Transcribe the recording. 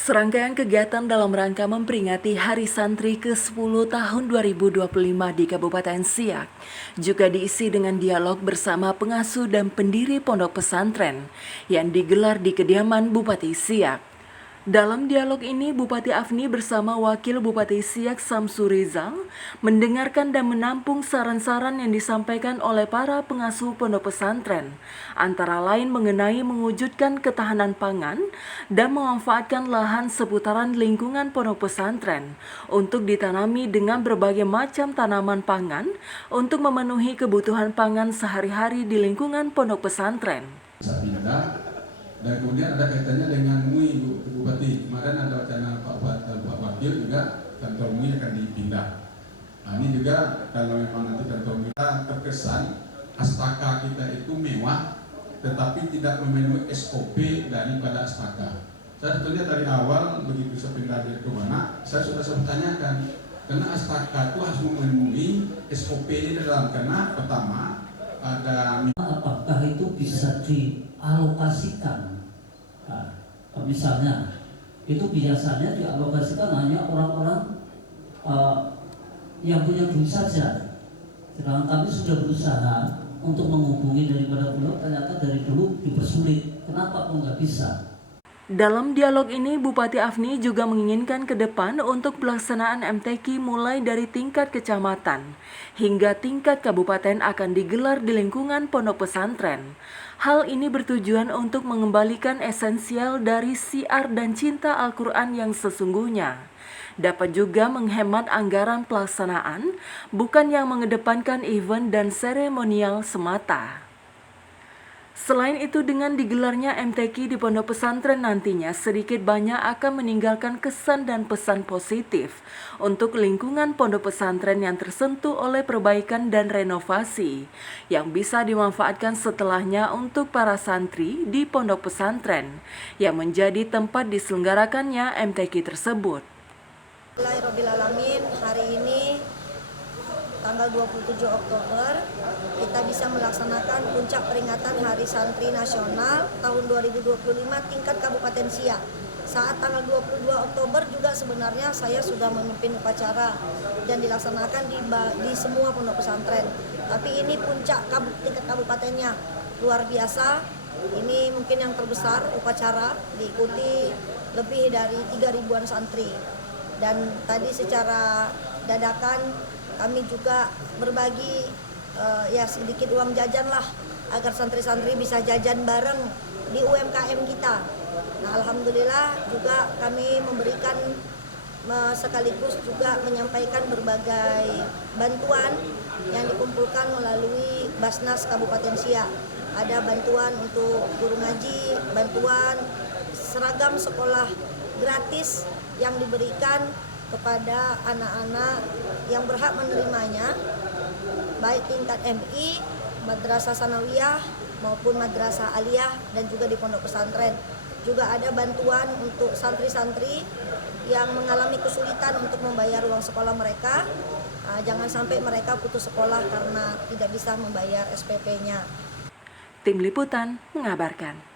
Serangkaian kegiatan dalam rangka memperingati Hari Santri ke-10 tahun 2025 di Kabupaten Siak juga diisi dengan dialog bersama pengasuh dan pendiri pondok pesantren yang digelar di kediaman Bupati Siak. Dalam dialog ini, Bupati Afni bersama Wakil Bupati Siak Samsu Rizal mendengarkan dan menampung saran-saran yang disampaikan oleh para pengasuh pondok pesantren, antara lain mengenai mewujudkan ketahanan pangan dan memanfaatkan lahan seputaran lingkungan pondok pesantren untuk ditanami dengan berbagai macam tanaman pangan untuk memenuhi kebutuhan pangan sehari-hari di lingkungan pondok pesantren. Dan kemudian ada kaitannya dengan MUI Bupati. Kemarin ada wacana Pak Wakil juga kantor MUI akan dipindah. Nah, ini juga kalau memang nanti kantor MUI terkesan Astaka kita itu mewah, tetapi tidak memenuhi SOP daripada Astaka. Saya sebetulnya dari awal begitu saya pindah dari ke mana, saya sudah tanyakan, karena Astaka itu harus memenuhi SOP ini dalam karena pertama ada apakah itu bisa dialokasikan. Nah, misalnya itu biasanya dialokasikan hanya orang-orang yang punya duit saja. Sedangkan kami sudah berusaha untuk menghubungi daripada Bulog, ternyata dari dulu dipersulit. Kenapa kok nggak bisa? Dalam dialog ini, Bupati Afni juga menginginkan ke depan untuk pelaksanaan MTQ mulai dari tingkat kecamatan hingga tingkat kabupaten akan digelar di lingkungan pondok pesantren. Hal ini bertujuan untuk mengembalikan esensial dari syiar dan cinta Al-Quran yang sesungguhnya. Dapat juga menghemat anggaran pelaksanaan, bukan yang mengedepankan event dan seremonial semata. Selain itu, dengan digelarnya MTQ di pondok pesantren nantinya sedikit banyak akan meninggalkan kesan dan pesan positif untuk lingkungan pondok pesantren yang tersentuh oleh perbaikan dan renovasi yang bisa dimanfaatkan setelahnya untuk para santri di pondok pesantren yang menjadi tempat diselenggarakannya MTQ tersebut. Bismillahirrahmanirrahim. Hari ini tanggal 27 Oktober kita bisa melaksanakan puncak peringatan Hari Santri Nasional tahun 2025 tingkat Kabupaten Siak. Saat tanggal 22 Oktober juga sebenarnya saya sudah memimpin upacara dan dilaksanakan di semua pondok pesantren. Tapi ini puncak tingkat kabupatennya luar biasa. Ini mungkin yang terbesar upacara, diikuti lebih dari 3.000-an santri. Dan tadi secara dadakan kami juga berbagi sedikit uang jajan lah agar santri-santri bisa jajan bareng di UMKM kita. Nah, alhamdulillah juga kami memberikan sekaligus juga menyampaikan berbagai bantuan yang dikumpulkan melalui Basnas Kabupaten Siak. Ada bantuan untuk guru ngaji, bantuan seragam sekolah gratis yang diberikan kepada anak-anak yang berhak menerimanya, baik tingkat MI, madrasah sanawiyah maupun madrasah aliyah dan juga di pondok pesantren. Juga ada bantuan untuk santri-santri yang mengalami kesulitan untuk membayar uang sekolah mereka. Jangan sampai mereka putus sekolah karena tidak bisa membayar SPP-nya. Tim Liputan mengabarkan.